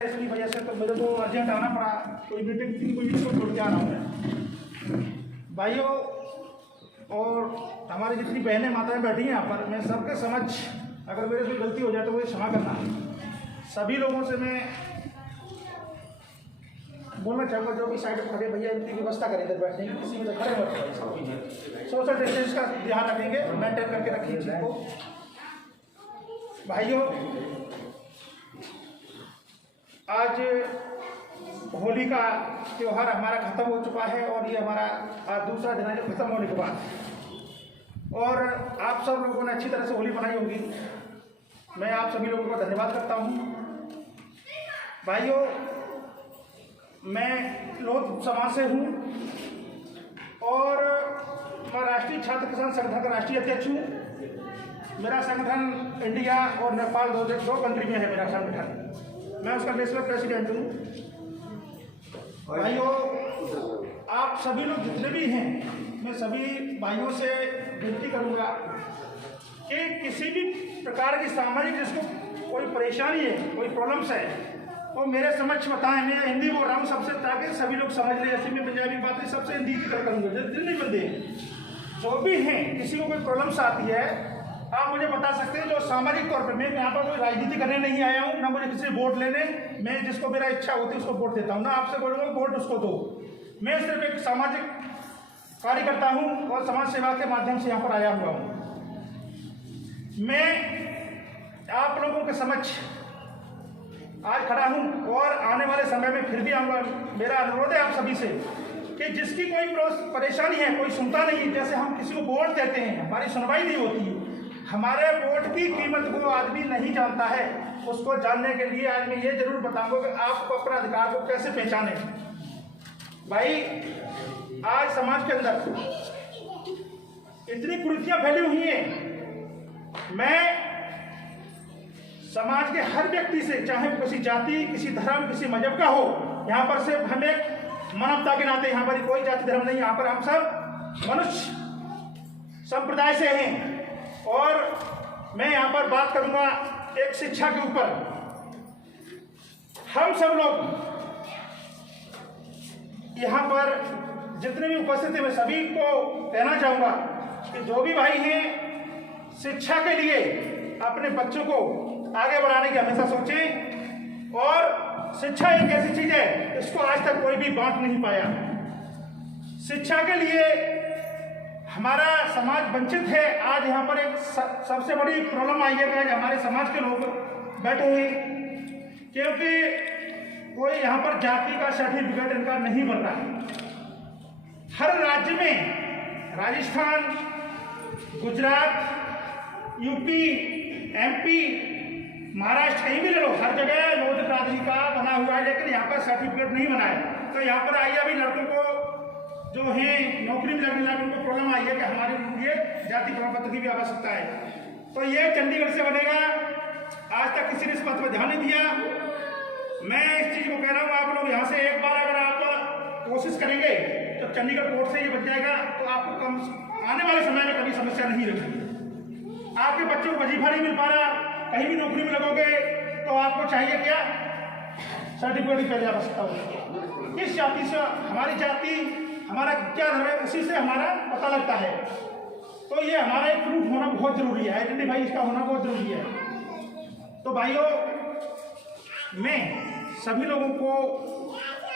इसकी वजह से तो मेरे को अर्जेंट आना पड़ा, कोई मीटिंग थी, कोई मीटिंग को छोड़ के आ रहा हूँ मैं। भाइयों और हमारी जितनी बहनें माताएं बैठी हैं यहाँ पर, मैं सबके समझ अगर मेरे से गलती हो जाए तो मुझे क्षमा करना। सभी लोगों से मैं बोलना चाहूँगा जो भी साइड पर खड़े भैया इनकी व्यवस्था करें इधर बैठने की, किसी में खड़े मत, सोशल डिस्टेंस का ध्यान रखेंगे, मेंटेन करके रखिए चीज़ को। भाइयों आज होली का त्यौहार हमारा ख़त्म हो चुका है और ये हमारा आज दूसरा दिन है जो ख़त्म होने के बाद, और आप सब लोगों ने अच्छी तरह से होली मनाई होगी। मैं आप सभी लोगों का धन्यवाद करता हूँ। भाइयों मैं लोध समाज से हूँ और मैं राष्ट्रीय छात्र किसान संगठन का राष्ट्रीय अध्यक्ष हूँ। मेरा संगठन इंडिया और नेपाल दो कंट्री में है मेरा संगठन, मैं उसका नेशनल प्रेसिडेंट हूँ। भाइयों आप सभी लोग जितने भी हैं, मैं सभी भाइयों से विनती करूँगा कि किसी भी प्रकार की सामाजिक जिसको कोई परेशानी है, कोई प्रॉब्लम्स है, वो मेरे समक्ष बताएं। मैं हिंदी बोल रहा हूँ सबसे, ताकि सभी लोग समझ लें। ऐसी मैं पंजाबी बातें सबसे हिंदी की तरह करूँगा। जितने बंदे जो भी हैं, किसी को कोई प्रॉब्लम्स आती है आप मुझे बता सकते हैं। जो सामाजिक तौर पर, मैं यहाँ पर कोई राजनीति करने नहीं आया हूँ, ना मुझे किसी से वोट लेने। मैं जिसको मेरा इच्छा होती है उसको वोट देता हूँ, ना आपसे बोलूँगा वोट उसको दो। मैं सिर्फ एक सामाजिक कार्यकर्ता हूँ और समाज सेवा के माध्यम से यहाँ पर आया हुआ हूँ। मैं आप लोगों के समक्ष आज खड़ा हूँ और आने वाले समय में फिर भी आऊँगा। मेरा अनुरोध है आप सभी से कि जिसकी कोई परेशानी है, कोई सुनता नहीं है। जैसे हम किसी को वोट देते हैं, हमारी सुनवाई नहीं होती, हमारे वोट की कीमत वो आदमी नहीं जानता है। उसको जानने के लिए आज मैं ये जरूर बताऊंगा कि आपको अपना अधिकार को कैसे पहचाने। भाई आज समाज के अंदर इतनी कुरीतियां फैली हुई हैं। मैं समाज के हर व्यक्ति से, चाहे किसी जाति, किसी धर्म, किसी मजहब का हो, यहाँ पर सिर्फ हम एक मानवता के नाते, यहाँ पर कोई जाति धर्म नहीं, यहाँ पर हम सब मनुष्य संप्रदाय से हैं। और मैं यहाँ पर बात करूँगा एक शिक्षा के ऊपर। हम सब लोग यहाँ पर जितने भी उपस्थित हैं, मैं सभी को कहना चाहूँगा कि जो भी भाई हैं, शिक्षा के लिए अपने बच्चों को आगे बढ़ाने की हमेशा सोचें। और शिक्षा एक ऐसी चीज़ है, इसको आज तक कोई भी बांट नहीं पाया। शिक्षा के लिए हमारा समाज वंचित है। आज यहाँ पर एक सबसे बड़ी प्रॉब्लम आई है कि हमारे समाज के लोग बैठे हैं, क्योंकि कोई यहाँ पर जाति का सर्टिफिकेट इनका नहीं बन रहा है। हर राज्य में, राजस्थान, गुजरात, यूपी, एमपी, महाराष्ट्र, कहीं भी ले लो, हर जगह लोध बिरादरी का बना हुआ है, लेकिन यहाँ पर सर्टिफिकेट नहीं बना है। तो यहाँ पर आइए, अभी लड़कों को जो है नौकरी में लगने लगे, उनको प्रॉब्लम आई है कि हमारे लिए जाति प्रमाण पत्र की भी आवश्यकता है। तो ये चंडीगढ़ से बनेगा। आज तक किसी ने इस बात पर ध्यान नहीं दिया। मैं इस चीज़ को कह रहा हूँ, आप लोग यहाँ से एक बार अगर आप कोशिश करेंगे तो चंडीगढ़ कोर्ट से ये बच जाएगा, तो आपको कम आने वाले समय में कभी समस्या नहीं रहेगी। आपके बच्चों को वजीफा नहीं मिल पा रहा, कहीं भी नौकरी में लगोगे तो आपको चाहिए क्या? सर्टिफिकेट की पहले आवश्यकता होगी। किस जाति से, हमारी जाति, हमारा क्या धर्म है, उसी से हमारा पता लगता है। तो ये हमारा एक प्रूफ होना बहुत जरूरी है, आइडेंटिफाई इसका होना बहुत जरूरी है। तो भाइयों मैं सभी लोगों को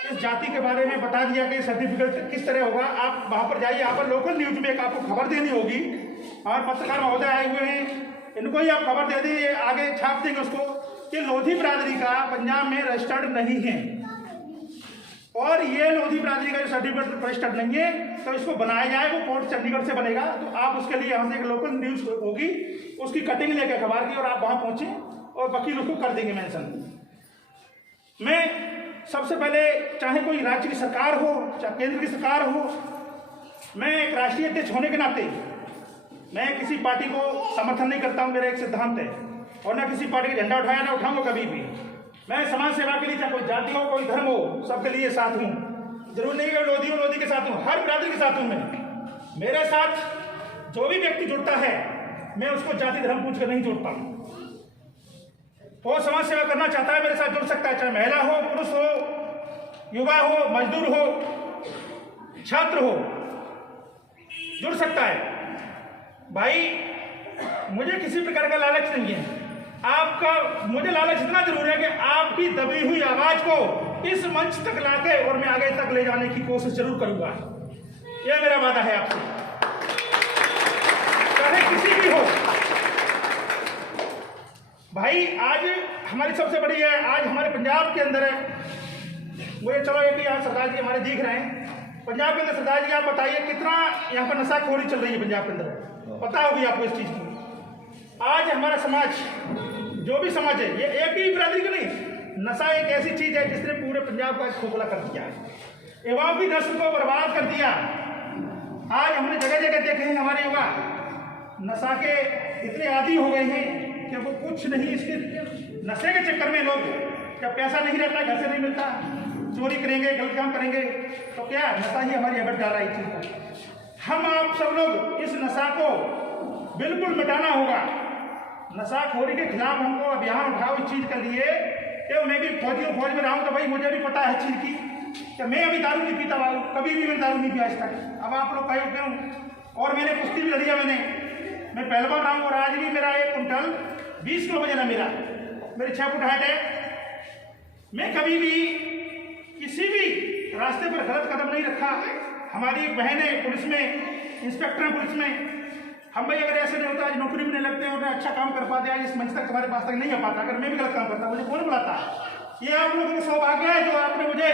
इस जाति के बारे में बता दिया कि सर्टिफिकेट किस तरह होगा। आप वहाँ पर जाइए, यहाँ पर लोकल न्यूज में एक आपको खबर देनी होगी, और पत्रकार महोदय आए हुए हैं, इनको ही आप खबर दे दी, आगे छाप देंगे उसको कि लोधी बिरादरी का पंजाब में रजिस्टर्ड नहीं है। और ये लोधी बिरादरी का जो सर्टिफिकेट रजिस्टर्ड नहीं है, तो इसको बनाया जाए, वो कोर्ट चंडीगढ़ से बनेगा। तो आप उसके लिए यहाँ से एक लोकल न्यूज होगी, उसकी कटिंग लेकर अखबार की, और आप वहाँ पहुँचे और वकील उसको कर देंगे मेंशन। मैं सबसे पहले, चाहे कोई राज्य की सरकार हो, चाहे केंद्र की सरकार हो, मैं एक राष्ट्रीय अध्यक्ष होने के नाते मैं किसी पार्टी को समर्थन नहीं करता हूँ। मेरा एक सिद्धांत है, और ना किसी पार्टी का झंडा उठाया, ना उठाऊंगा कभी भी। मैं समाज सेवा के लिए, चाहे कोई जाति हो, कोई धर्म हो, सबके लिए साथ हूँ। जरूर नहीं है लोधी हो, लोधी के साथ हूँ, हर बिरादरी के साथ हूँ मैं। मेरे साथ जो भी व्यक्ति जुड़ता है, मैं उसको जाति धर्म पूछ कर नहीं जोड़ता हूँ। वो समाज सेवा करना चाहता है मेरे साथ जुड़ सकता है, चाहे महिला हो, पुरुष हो, युवा हो, मजदूर हो, छात्र हो, जुड़ सकता है। भाई मुझे किसी प्रकार का लालच नहीं है, आपका मुझे लालच इतना जरूर है कि आपकी दबी हुई आवाज को इस मंच तक लाके और मैं आगे तक ले जाने की कोशिश जरूर करूंगा। यह मेरा वादा है आपसे, चाहे किसी भी हो। भाई आज हमारी सबसे बड़ी है, आज हमारे पंजाब के अंदर है, मुझे चलो एक ही आप सरदार जी हमारे दिख रहे हैं पंजाब के अंदर। सरदार जी आप बताइए कितना यहाँ पर नशाखोरी चल रही है पंजाब के अंदर, पता होगी आपको इस चीज की। आज हमारा समाज, जो भी समाज है, ये एक ही बिरादरी का नहीं, नशा एक ऐसी चीज है जिसने पूरे पंजाब का खोखला कर दिया है, युवाओं की नस्ल को बर्बाद कर दिया। आज हमने जगह जगह देखे हैं हमारे युवा नशा के इतने आदी हो गए हैं कि वो कुछ नहीं, इसके नशे के चक्कर में लोग जब पैसा नहीं रहता, घर से नहीं मिलता, चोरी करेंगे, गलत काम करेंगे, तो क्या नशा ही हमारी हैबिट डाल रहा है इस चीज को। हम आप सब लोग इस नशा को बिल्कुल मिटाना होगा। नशाखोरी के खिलाफ हमको अभियान उठाओ इस चीज के लिए। कि मैं भी फौज में रहा हूँ तो भाई मुझे भी पता है चीज की कि मैं अभी दारू नहीं पीता, कभी भी मैंने दारू नहीं पिया आज तक। अब आप लोग कहे क्यों, और मैंने कुश्ती भी लड़ी है, मैं पहलवान रहा हूँ और आज भी मेरा 1 कुंटल 20 किलो वजन है, मेरी 6 फुट हाइट है। मैं कभी भी किसी भी रास्ते पर गलत कदम नहीं रखा। हमारी एक बहन है पुलिस में, इंस्पेक्टर है पुलिस में। हम भाई अगर ऐसे नहीं होता, आज नौकरी में नहीं लगते और अच्छा काम कर पाते, आज इस मंच तक तुम्हारे पास तक नहीं आ पाता। अगर मैं भी गलत काम करता मुझे कौन बुलाता। ये आप लोगों का सौभाग्य है जो आपने मुझे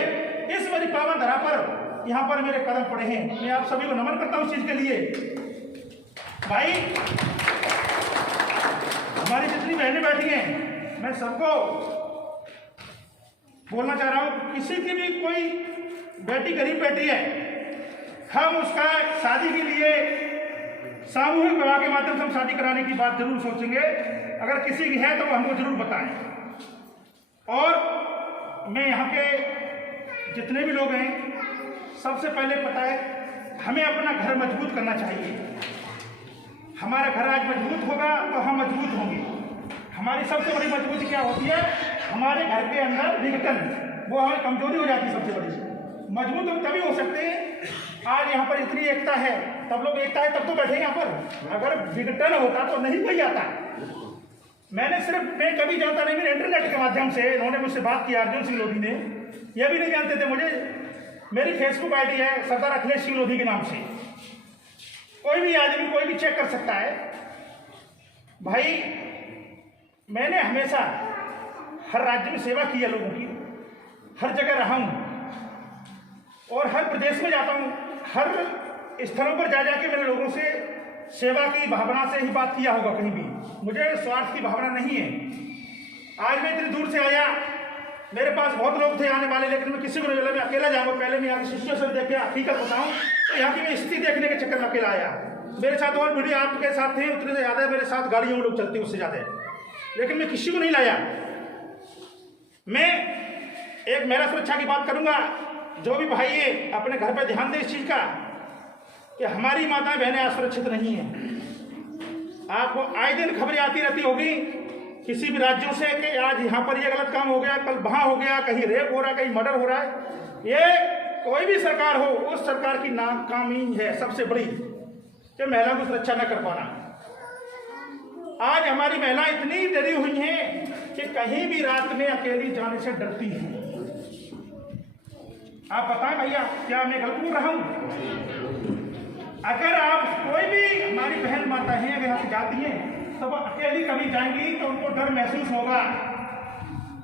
इस बड़ी पावन धरा पर यहाँ पर मेरे कदम पड़े हैं। मैं आप सभी को नमन करता हूँ इस चीज के लिए। भाई हमारी जितनी बहनें बैठी हैं, मैं सबको बोलना चाह रहा हूँ, किसी की भी कोई बेटी गरीब बेटी है, हम उसका शादी के लिए सामूहिक विवाह के माध्यम से हम शादी कराने की बात जरूर सोचेंगे। अगर किसी की है तो वो हमको जरूर बताएं। और मैं यहाँ के जितने भी लोग हैं, सबसे पहले पता है हमें अपना घर मजबूत करना चाहिए। हमारा घर आज मजबूत होगा तो हम मजबूत होंगे। हमारी सबसे बड़ी मजबूती क्या होती है, हमारे घर के अंदर विघटन, वो हमारी कमजोरी हो जाती है सबसे बड़ी। मजबूत हम तभी हो सकते हैं, आज यहाँ पर इतनी एकता है, तब लोग एकता है तब तो बैठे यहाँ पर। अगर विघटन होता तो नहीं कोई आता। मैं कभी जानता नहीं, मेरे इंटरनेट के माध्यम से इन्होंने मुझसे बात की, अर्जुन सिंह लोधी ने, यह भी नहीं जानते थे मुझे। मेरी फेसबुक आईडी है सरदार अखिलेश सिंह लोधी के नाम से, कोई भी आदमी कोई भी चेक कर सकता है। भाई मैंने हमेशा हर राज्य में सेवा की है लोगों की, हर जगह रहा हूँ और हर प्रदेश में जाता हूँ, हर स्थलों पर जा जाके मैंने लोगों से सेवा की भावना से ही बात किया होगा। कहीं भी मुझे स्वार्थ की भावना नहीं है। आज मैं इतनी दूर से आया, मेरे पास बहुत लोग थे आने वाले, लेकिन मैं किसी को नहीं बोला मैं अकेला जाऊँगा। पहले मैं यहाँ की सिचुएशन देख के हकीकत बताऊँ तो यहाँ की मैं स्थिति देखने के चक्कर में अकेला आया। मेरे साथ और मीडिया आपके साथ थे, उतने से ज़्यादा मेरे साथ गाड़ियों में लोग चलते उससे ज़्यादा, लेकिन मैं किसी को नहीं लाया। मैं एक महिला सुरक्षा की बात करूँगा। जो भी भाई ये अपने घर पर ध्यान दे इस चीज़ का कि हमारी माताएं बहनें असुरक्षित नहीं हैं। आपको आए दिन खबरें आती रहती होगी किसी भी राज्यों से कि आज यहाँ पर ये गलत काम हो गया, कल वहाँ हो गया, कहीं रेप हो रहा है, कहीं मर्डर हो रहा है। ये कोई भी सरकार हो, उस सरकार की नाकामी है सबसे बड़ी कि महिलाओं की सुरक्षा न कर पाना। आज हमारी महिलाएं इतनी डरी हुई हैं कि कहीं भी रात में अकेली जाने से डरती हैं। आप बताएं भैया, क्या मैं गलत बोल रहा हूं? अगर आप कोई भी हमारी बहन माता हैं अगर यहाँ से जाती हैं तो वो अकेली कभी जाएंगी तो उनको डर महसूस होगा।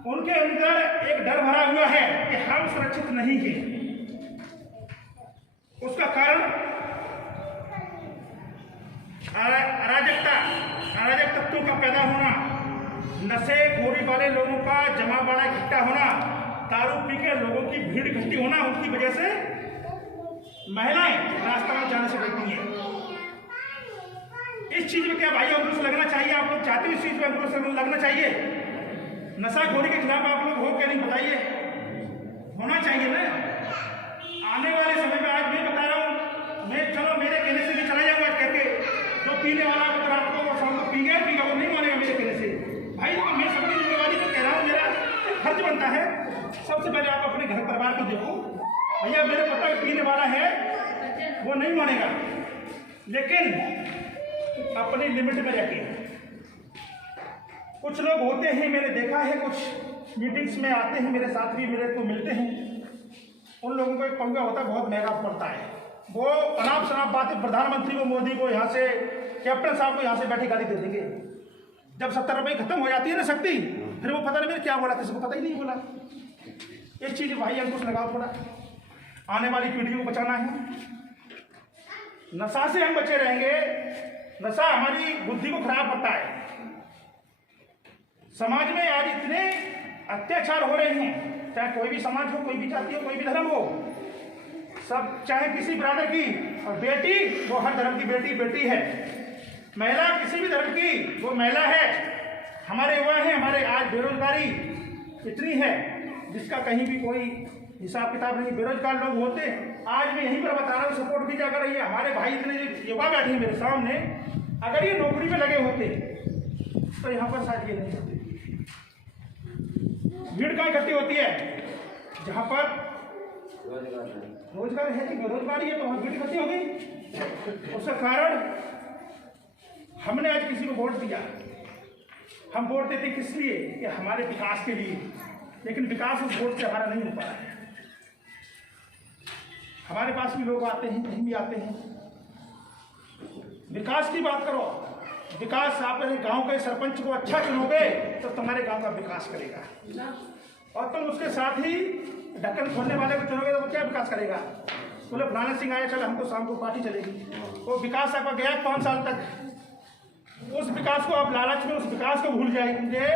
उनके अंदर एक डर भरा हुआ है कि हम सुरक्षित नहीं हैं। उसका कारण अराजक तत्वों का पैदा होना, नशे खोरी वाले लोगों का जमा बड़ा इकट्ठा होना, दारू पी के लोगों की भीड़ इकट्ठी होना, उनकी वजह से महिलाएं रास्ता में जाने से डरती हैं। इस चीज में क्या भाई अंकुश लगना चाहिए? आप लोग चाहते हो इस चीज में अंकुश लगना चाहिए? नशाखोरी के खिलाफ आप लोग हो क्या नहीं बताइए? होना चाहिए ना। आने वाले समय में आज मैं बता रहा हूँ, मैं चलो मेरे कहने से भी चला जाऊंगा कहते जो पीने वाला रात को शाम को पी गया वो नहीं मानेगा मेरे कहने से। भाई मैं सबकी जिम्मेवारी सबसे पहले आप अपने घर परिवार को देखो। भैया मेरे पता पीने वाला है वो नहीं मानेगा, लेकिन अपनी लिमिट में रहके। कुछ लोग होते हैं, मैंने देखा है, कुछ मीटिंग्स में आते हैं, मेरे साथ भी मेरे को मिलते हैं, उन लोगों को एक पंगा होता है, बहुत महंगा पड़ता है। वो अनाप शनाप बातें प्रधानमंत्री को, मोदी को, यहाँ से कैप्टन साहब को यहाँ से बैठे गाली दे देंगे। जब 70 रुपये खत्म हो जाती है ना शक्ति, फिर वो पता नहीं मेरे क्या बोला, किसी को पता ही नहीं बोला। एक चीज भाई अंकुश लगाओ थोड़ा, आने वाली पीढ़ियों को बचाना है। नशा से हम बचे रहेंगे, नशा हमारी बुद्धि को खराब करता है। समाज में आज इतने अत्याचार हो रहे हैं, चाहे कोई भी समाज हो, कोई भी जाति हो, कोई भी धर्म हो, सब चाहे किसी ब्रादर की, और बेटी वो हर धर्म की बेटी बेटी है, महिला किसी भी धर्म की वो महिला है। हमारे युवा हैं, हमारे आज बेरोजगारी इतनी है जिसका कहीं भी कोई हिसाब किताब नहीं। बेरोजगार लोग होते, आज मैं यहीं पर बता रहा हूँ, सपोर्ट भी क्या कर रही है। हमारे भाई इतने युवा बैठे हैं मेरे सामने, अगर ये नौकरी में लगे होते तो यहाँ पर शायद ये नहीं होते। भीड़ कहाँ इकट्ठी होती है? जहाँ पर रोजगार है, कि बेरोजगारी है तो वहाँ भीड़ इकट्ठी हो गई। उसका कारण हमने आज किसी को वोट दिया, हम वोट देते किस लिए? कि हमारे विकास के लिए, लेकिन विकास उस वोट से हमारा नहीं हो पा रहा है। हमारे पास भी लोग आते हैं, कहीं भी आते हैं, विकास की बात करो। विकास आप अपने गांव के सरपंच को अच्छा चुनोगे तो तुम्हारे गांव का विकास करेगा, और तुम उसके साथ ही ढक्कन खोलने वाले को चुनोगे तो वो क्या विकास करेगा? बोले फलाना सिंह आया, चल हमको शाम को पार्टी चलेगी। वो विकास आपका गया 5 साल तक, उस विकास को आप लालच में उस विकास को भूल जाएंगे।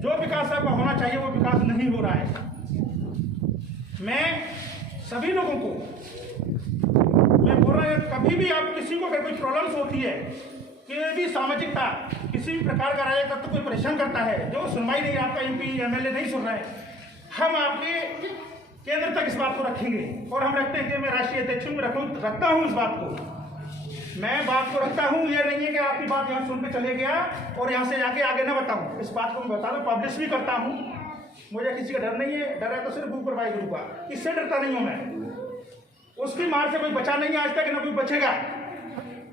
जो विकास आपका होना चाहिए वो विकास नहीं हो रहा है। मैं सभी लोगों को मैं बोल रहा हूँ, कभी भी आप किसी को अगर कोई प्रॉब्लम्स होती है, कोई भी सामाजिकता, किसी भी प्रकार का राजनीतिक तो कोई परेशान करता है, जो सुनवाई नहीं, आपका MP MLA नहीं सुन रहे हैं, हम आपके केंद्र तक इस बात को रखेंगे। और हम रखते हैं कि मैं राष्ट्रीय अध्यक्ष में रखता हूँ इस बात को, मैं बात को रखता हूँ। ये नहीं है कि आपकी बात यहाँ सुन के चले गया और यहाँ से जाके आगे ना बताऊँ। इस बात को मैं बता दूँ, पब्लिश भी करता हूँ। मुझे किसी का डर नहीं है, डर है तो सिर्फ ऊपर भाई गुरु का, इससे डरता नहीं हूँ मैं। उसकी मार से कोई बचा नहीं आज तक, ना कोई बचेगा।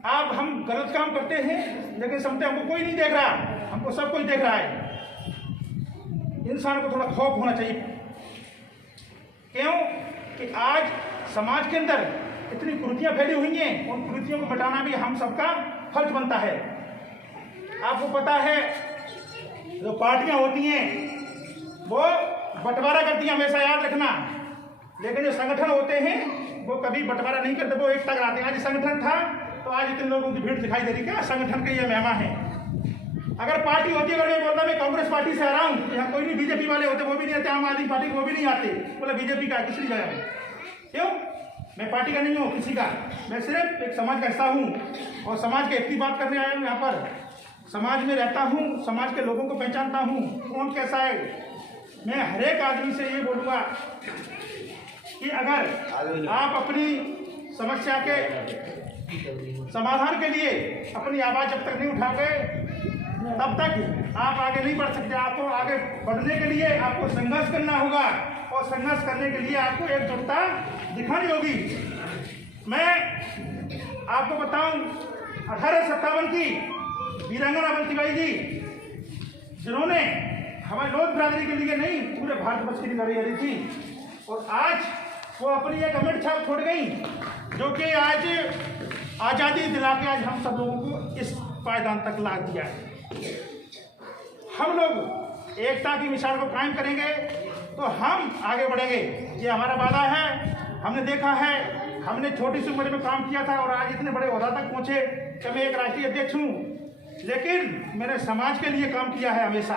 आप हम गलत काम करते हैं लेकिन समझते हमको कोई नहीं देख रहा, हमको सब कोई देख रहा है। इंसान को थोड़ा खौफ होना चाहिए। क्यों? कि आज समाज के अंदर इतनी कुरीतियां फैली हुई हैं, उन कुरीतियों को मिटाना भी हम सबका फर्ज बनता है। आपको पता है जो पार्टियां होती हैं वो बंटवारा करती हैं, हमेशा याद रखना। लेकिन जो संगठन होते हैं वो कभी बंटवारा नहीं करते, वो एकता कराते हैं। आज संगठन था तो आज इतने लोगों की भीड़ दिखाई दे रही, क्या संगठन के ये महिमा है। अगर पार्टी होती, अगर मैं बोलता मैं कांग्रेस पार्टी से आ रहा हूँ, यहाँ कोई नहीं, बीजेपी वाले होते वो भी नहीं आते, आम आदमी पार्टी वो भी नहीं आते, बोला बीजेपी का किसी जगह में। क्यों? मैं पार्टी का नहीं हूँ किसी का, मैं सिर्फ एक समाज का हिस्सा हूँ और समाज के एक ही बात करने आया हूँ। यहाँ पर समाज में रहता हूँ, समाज के लोगों को पहचानता हूँ, कौन कैसा है। मैं हर एक आदमी से ये बोलूँगा कि अगर आप अपनी समस्या के समाधान के लिए अपनी आवाज़ जब तक नहीं उठाओगे तब तक आप आगे नहीं बढ़ सकते। आपको आगे बढ़ने के लिए आपको संघर्ष करना होगा, और संघर्ष करने के लिए आपको एकजुटता दिखानी होगी। मैं आपको बताऊं, 1857 की वीरांगना अवंतीबाई जी, जिन्होंने हमारे लोक बिरादरी के लिए नहीं पूरे भारतवर्ष की लड़ाई लड़ी थी, और आज वो अपनी एक अमिट छाप छोड़ गई, जो कि आज आज़ादी दिला के आज हम सब लोगों को इस पायदान तक ला दिया है। हम लोग एकता की मिसाल को कायम करेंगे तो हम आगे बढ़ेंगे, ये हमारा वादा है। हमने देखा है, हमने छोटी सी उम्र में काम किया था और आज इतने बड़े ओहदा तक पहुंचे कि मैं एक राष्ट्रीय अध्यक्ष हूँ, लेकिन मैंने समाज के लिए काम किया है हमेशा,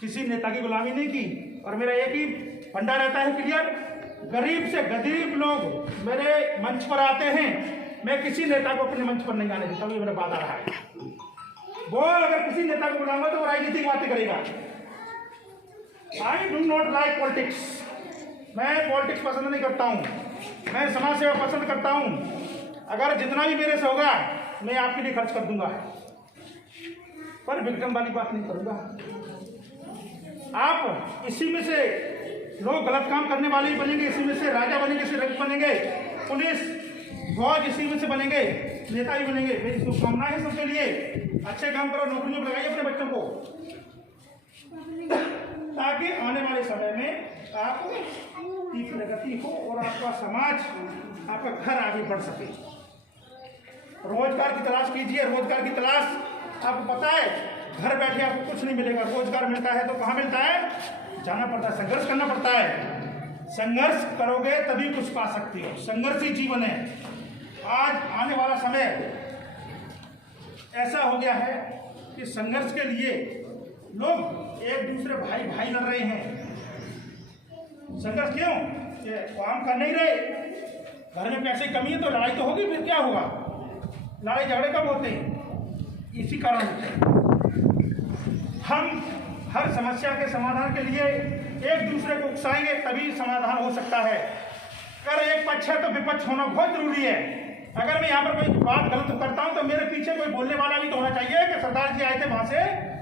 किसी नेता की गुलामी नहीं की। और मेरा एक ही फंडा रहता है क्लियर, गरीब से गरीब लोग मेरे मंच पर आते हैं, मैं किसी नेता को अपने मंच पर नहीं आने देता, ये मेरा वादा रहा है। वो अगर किसी नेता को बुलाऊंगा तो वो राजनीतिक बातें करेगा। I do not like politics, मैं पॉलिटिक्स पसंद नहीं करता हूँ, मैं समाज सेवा पसंद करता हूँ। अगर जितना भी मेरे से होगा मैं आपके लिए खर्च कर दूंगा, पर विक्रम वाली बात नहीं करूँगा। आप इसी में से लोग गलत काम करने वाले ही बनेंगे, इसी में से राजा बनेंगे, इसी रंग बनेंगे, पुलिस फौज इसी में से बनेंगे, नेता ही बनेंगे। मेरी शुभकामनाएं है सबके लिए। अच्छे काम करो, नौकरियों पर लगाइए अपने बच्चों को, ताकि आने वाले समय में आप की प्रगति हो और आपका समाज, आपका घर आगे बढ़ सके। रोजगार की तलाश कीजिए। रोजगार की तलाश, आपको पता है घर बैठे आपको कुछ नहीं मिलेगा। रोजगार मिलता है तो कहाँ मिलता है? जाना पड़ता है, संघर्ष करना पड़ता है। संघर्ष करोगे तभी कुछ पा सकते हो। संघर्ष ही जीवन है। आज आने वाला समय ऐसा हो गया है कि संघर्ष के लिए लोग एक दूसरे भाई भाई लड़ रहे हैं। संघर्ष क्यों? कि काम कर नहीं रहे, घर में पैसे की कमी है तो लड़ाई तो होगी, फिर क्या होगा? लड़ाई झगड़े कब होते हैं? इसी कारण होते हैं। हम हर समस्या के समाधान के लिए एक दूसरे को उकसाएंगे तभी समाधान हो सकता है। अगर एक पक्ष है तो विपक्ष होना बहुत जरूरी है। अगर मैं यहाँ पर कोई बात गलत करता हूँ तो मेरे पीछे कोई बोलने वाला भी तो होना चाहिए कि सरदार जी आए थे वहां से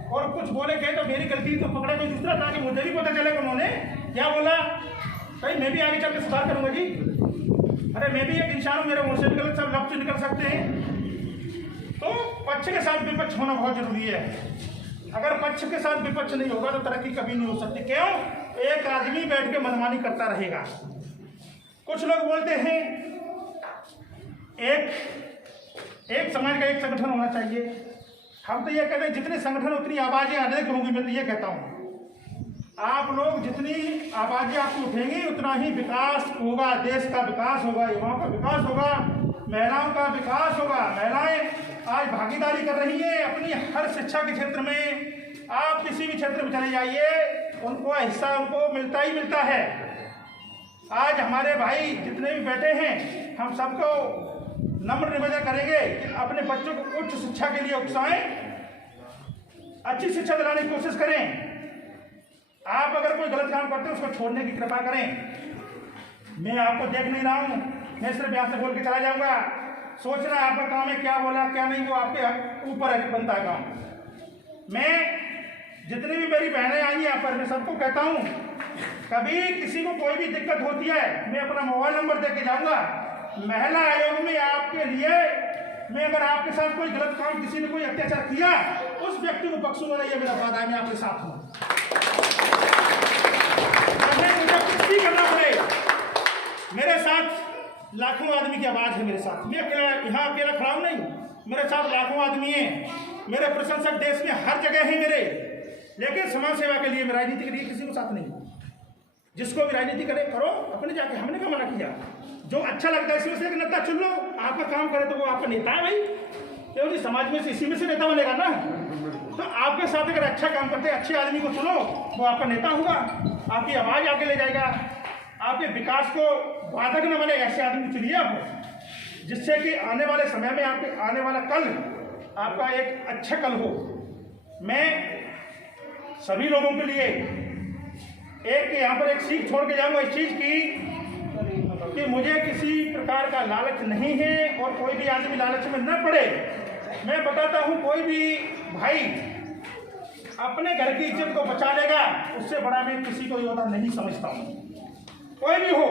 और कुछ बोले गए तो मेरी गलती तो पकड़े कोई दूसरा, ताकि मुझे भी पता चले कि उन्होंने क्या बोला। कहीं मैं भी आगे चल के सुधार करूंगा जी। अरे मैं भी एक इंसान हूँ, मेरे मुंह से भी गलत सब लफ्ज निकल सकते हैं। तो पक्ष के साथ विपक्ष होना बहुत जरूरी है। अगर पक्ष के साथ विपक्ष नहीं होगा तो तरक्की कभी नहीं हो सकती। क्यों? एक आदमी बैठ के मनमानी करता रहेगा। कुछ लोग बोलते हैं एक समाज का एक संगठन होना चाहिए। हम तो ये कहते हैं जितने संगठन उतनी आवाजें अनेक होंगी। मैं तो ये कहता हूँ आप लोग जितनी आवाजें आपकी उठेंगी उतना ही विकास होगा। देश का विकास होगा, युवाओं का विकास होगा, महिलाओं का विकास होगा। महिलाएं आज भागीदारी कर रही है अपनी हर शिक्षा के क्षेत्र में। आप किसी भी क्षेत्र में चले जाइए उनको हिस्सा उनको मिलता ही मिलता है। आज हमारे भाई जितने भी बैठे हैं हम सबको नम्र निवेदन करेंगे कि अपने बच्चों को उच्च शिक्षा के लिए उकसाएं, अच्छी शिक्षा दिलाने की कोशिश करें। आप अगर कोई गलत काम करते हैं उसको छोड़ने की कृपा करें। मैं आपको देख नहीं रहा हूं, मैं सिर्फ यहाँ से बोल के चला जाऊंगा। सोचना आपका काम है क्या बोला क्या नहीं, वो आपके ऊपर है बनता है काम। मैं जितनी भी मेरी बहनें आई यहाँ पर मैं सबको कहता हूँ कभी किसी को कोई भी दिक्कत होती है मैं अपना मोबाइल नंबर दे के जाऊँगा। महिला आयोग में आपके लिए मैं अगर आपके साथ कोई गलत काम किसी ने कोई अत्याचार किया उस व्यक्ति को बख्शूंगा। ये मेरा वादा है, मैं आपके साथ हूँ। मुझे कुछ भी करना पड़े, मेरे साथ लाखों आदमी की आवाज है मेरे साथ। मैं अकेला यहाँ अकेला खड़ा हूँ नहीं, मेरे साथ लाखों आदमी हैं। मेरे प्रशंसक देश में हर जगह हैं मेरे। लेकिन समाज सेवा के लिए मैं राजनीति के लिए किसी को साथ नहीं। जिसको भी राजनीति करे करो अपने जाके, हमने क्या मना किया। जो अच्छा लगता है इसी में से एक नेता चुन लो, आपका काम करे तो वो आपका नेता है भाई। क्योंकि समाज में से इसी में से नेता बनेगा ना। तो आपके साथ अगर अच्छा काम करते अच्छे आदमी को चुनो, वो आपका नेता होगा, आपकी आवाज आगे ले जाएगा, आपके विकास को बाधक न बने। ऐसे आदमी चुनिए आप, जिससे कि आने वाले समय में आपके आने वाला कल आपका एक अच्छा कल हो। मैं सभी लोगों के लिए एक यहाँ पर एक सीख छोड़ के जाऊंगा इस चीज की कि मुझे किसी प्रकार का लालच नहीं है और कोई भी आदमी लालच में न पड़े। मैं बताता हूँ कोई भी भाई अपने घर की इज्जत को बचा लेगा उससे बड़ा मैं किसी को योद्धा नहीं समझता हूँ। कोई भी हो,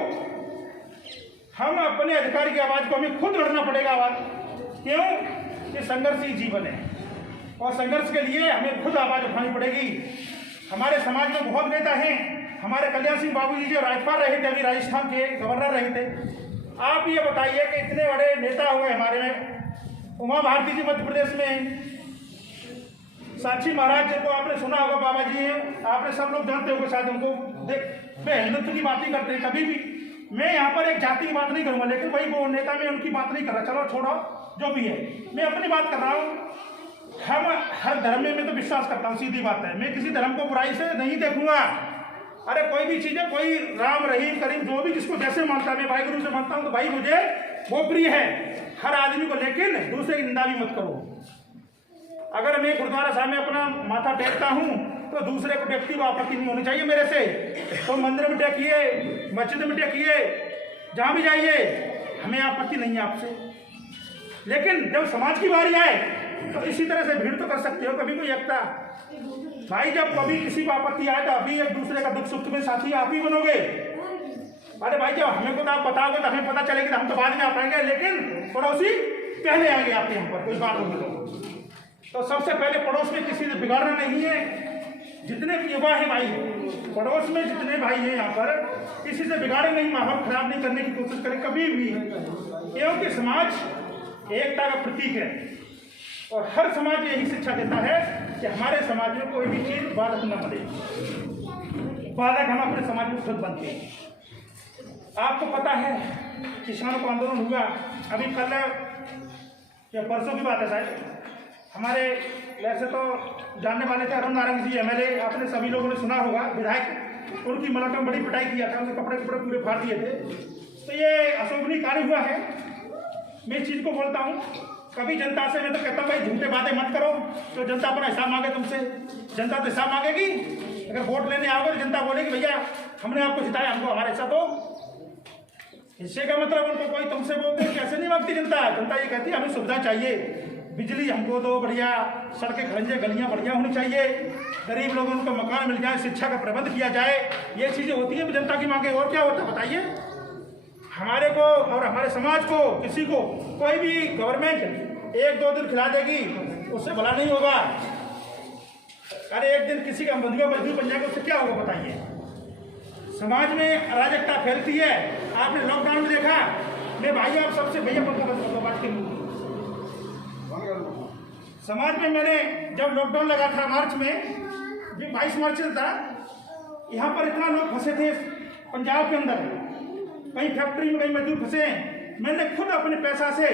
हम अपने अधिकार की आवाज को हमें खुद लड़ना पड़ेगा आवाज। क्यों? कि संघर्ष ही जीवन है और संघर्ष के लिए हमें खुद आवाज उठानी पड़ेगी। हमारे समाज में बहुत नेता हैं। हमारे कल्याण सिंह बाबूजी जो राज्यपाल रहे थे, अभी राजस्थान के गवर्नर रहे थे। आप ये बताइए कि इतने बड़े नेता हुए हमारे में। उमा भारती जी मध्य प्रदेश में, साक्षी महाराज जिनको आपने सुना होगा, बाबा जी हैं, आपने सब लोग जानते होंगे शायद उनको। देख मैं हिंदुत्व की बात नहीं करते कभी भी। मैं यहाँ पर एक जाति की बात नहीं करूँगा, लेकिन वही वो नेता में उनकी बात नहीं कर रहा। चलो छोड़ो जो भी है, मैं अपनी बात कर रहा हूँ। हम हर धर्म में मैं तो विश्वास करता हूँ, सीधी बात है। मैं किसी धर्म को बुराई से नहीं देखूंगा। अरे कोई भी चीज़ है, कोई राम रहीम करीम जो भी जिसको जैसे मानता है, मैं वाहिगुरु से मानता हूँ तो भाई मुझे वो प्रिय है हर आदमी को, लेकिन दूसरे की निंदा भी मत करो। अगर मैं गुरुद्वारा साहब में अपना माथा टेकता हूँ तो दूसरे को व्यक्ति को आपत्ति नहीं होनी चाहिए मेरे से। तो मंदिर में टेकिए, मस्जिद में टेकिए, जहाँ भी जाइए, हमें आपत्ति नहीं है आपसे। लेकिन जब समाज की बारी आए तो इसी तरह से भीड़ तो कर सकते हो। कभी कोई एकता भाई जब कभी किसी को आपत्ति आए तो अभी एक दूसरे का दुख सुख में साथी आप ही बनोगे। अरे भाई जब हमें को तो आप बताओगे तो हमें पता चलेगा, तो हम तो बाद में आ पाएंगे, लेकिन पड़ोसी पहले आएंगे आपके यहाँ पर कोई बात होगी तो सबसे पहले पड़ोस में किसी से बिगाड़ना नहीं है। जितने भी युवा हैं भाई, पड़ोस में जितने भाई हैं यहाँ पर, किसी से बिगाड़े नहीं, माहौल खराब नहीं करने की कोशिश करें कभी भी, क्योंकि समाज एकता का प्रतीक है और हर समाज यही शिक्षा देता है कि हमारे समाज में कोई भी चीज बाधक न बने। बाधक हम अपने समाज में खुद बनते हैं। आपको पता है किसानों का आंदोलन हुआ, अभी कल या परसों की बात है शायद, हमारे वैसे तो जानने वाले थे अरुण नारंग जी एमएलए, आपने सभी लोगों ने सुना होगा, विधायक, उनकी मलट में बड़ी पिटाई किया था, उनके कपड़े कपड़े पूरे फाड़ दिए थे। तो ये अशोभनीय कार्य हुआ है। मैं इस चीज़ को बोलता हूँ, कभी जनता से मैं तो कहता हूँ भाई झूठे बातें मत करो, तो जनता अपना हिसाब मांगे तुमसे, जनता तो हिसाब मांगेगी। अगर वोट लेने आओगे तो जनता बोलेगी भैया हमने आपको जिताया, हमको हमारा हिस्सा दो। हिस्से का मतलब उनको कोई तुमसे बोलते कैसे नहीं मांगती जनता। जनता ये कहती है हमें सुविधा चाहिए, बिजली हमको दो, बढ़िया सड़कें खरंजे गलियां बढ़िया होनी चाहिए, गरीब लोगों को मकान मिल जाए, शिक्षा का प्रबंध किया जाए, ये चीज़ें होती हैं जनता की मांगे। और क्या होता है बताइए? हमारे को और हमारे समाज को किसी को कोई भी गवर्नमेंट एक दो दिन खिला देगी उससे भला नहीं होगा। अरे एक दिन किसी का मजदूर बन जाएगा उससे क्या होगा बताइए? समाज में अराजकता फैलती है। आपने लॉकडाउन में देखा, मैं भाई आप सबसे भैया बात के समाज में मैंने जब लॉकडाउन लगा था मार्च में, 22 मार्च था, यहाँ पर इतना लोग फंसे थे पंजाब के अंदर, कहीं फैक्ट्री में कहीं मजदूर फंसे। मैंने खुद अपने पैसा से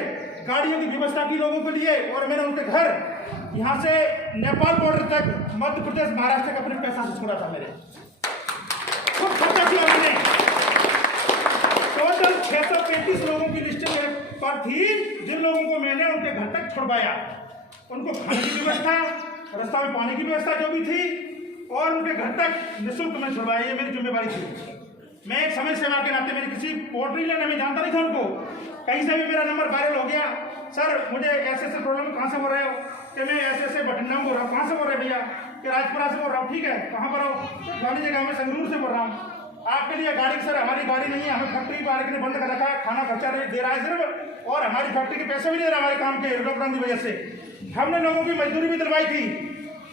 गाड़ियों की व्यवस्था की लोगों के लिए, और मैंने उनके घर यहाँ से नेपाल बॉर्डर तक, मध्य प्रदेश महाराष्ट्र तक अपने पैसा से छोड़ा था। मेरे खुद खर्चा किया मैंने। टोटल 635 लोगों की लिस्ट पर थी, जिन लोगों को मैंने उनके घर तक छुड़वाया, उनको खाने की व्यवस्था, रास्ता में पानी की व्यवस्था जो भी थी, और उनके घर तक निःशुल्क में छुड़वाया। ये मेरी जिम्मेवारी थी। मैं एक समय सेवा के नाते, मैंने किसी पोल्ट्री लेने में जानता नहीं था उनको, कहीं से भी मेरा नंबर वायरल हो गया, सर मुझे ऐसे ऐसे प्रॉब्लम, कहाँ से बोल रहे हो? कि मैं ऐसे ऐसे बठिंडा में बोल रहा हूँ। कहाँ से बोल रहे भैया? कि राजपुरा से बोल रहा हूँ। ठीक है, कहाँ पर हो? गाड़ी जगह में संगरूर से बोल रहा हूँ। आपके लिए गाड़ी, सर हमारी गाड़ी नहीं है, हमें फैक्ट्री बाहर के लिए बंद कर रखा है, खाना खर्चा नहीं दे रहा है सिर्फ, और हमारी फैक्ट्री के पैसे भी नहीं दे रहा हमारे काम के लॉकडाउन की वजह से। हमने लोगों की मजदूरी भी दिलवाई थी।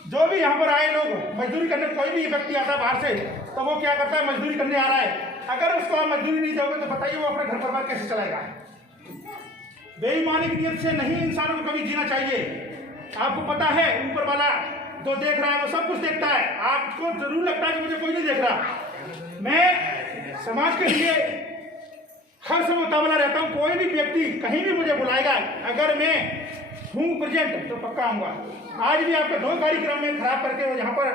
जो भी यहाँ पर आए लोग मजदूरी करने, कोई भी व्यक्ति आता है बाहर से तो वो क्या करता है, मजदूरी करने आ रहा है, अगर उसको आप मजदूरी नहीं दोगे तो बताइए वो अपने घर परिवार कैसे चलाएगा? बेईमानी की नियत से नहीं इंसानों को कभी जीना चाहिए। आपको पता है ऊपर वाला जो देख रहा है वो सब कुछ देखता है, आपको जरूर लगता है कि मुझे कोई नहीं देख रहा। मैं समाज के लिए हर समय उतावला रहता हूँ। कोई भी व्यक्ति कहीं भी मुझे बुलाएगा, अगर मैं हूँ प्रेजेंट तो पक्का आऊँगा। आज भी आपके 2 कार्यक्रम में खराब करके यहाँ पर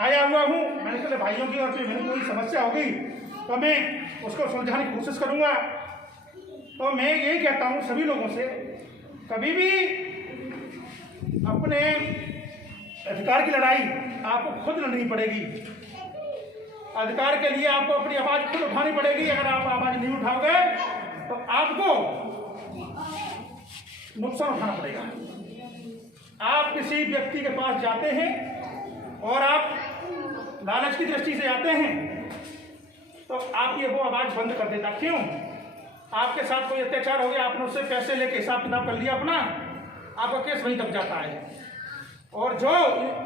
आया हुआ हूँ। मैंने कहा भाइयों की और फिर मेरी कोई समस्या हो गई तो मैं उसको सुलझाने की कोशिश करूँगा। तो मैं यही कहता हूँ सभी लोगों से, कभी भी अपने अधिकार की लड़ाई आपको खुद लड़नी पड़ेगी। अधिकार के लिए आपको अपनी आवाज़ खुद उठानी पड़ेगी। अगर आप आवाज़ नहीं उठाओगे तो आपको नुकसान उठाना पड़ेगा। आप किसी व्यक्ति के पास जाते हैं और आप लालच की दृष्टि से आते हैं तो आप ये वो आवाज़ बंद कर देता। क्यों? आपके साथ कोई अत्याचार हो गया, आपने उससे पैसे लेके हिसाब किताब कर लिया अपना, आपका केस वहीं दब जाता है। और जो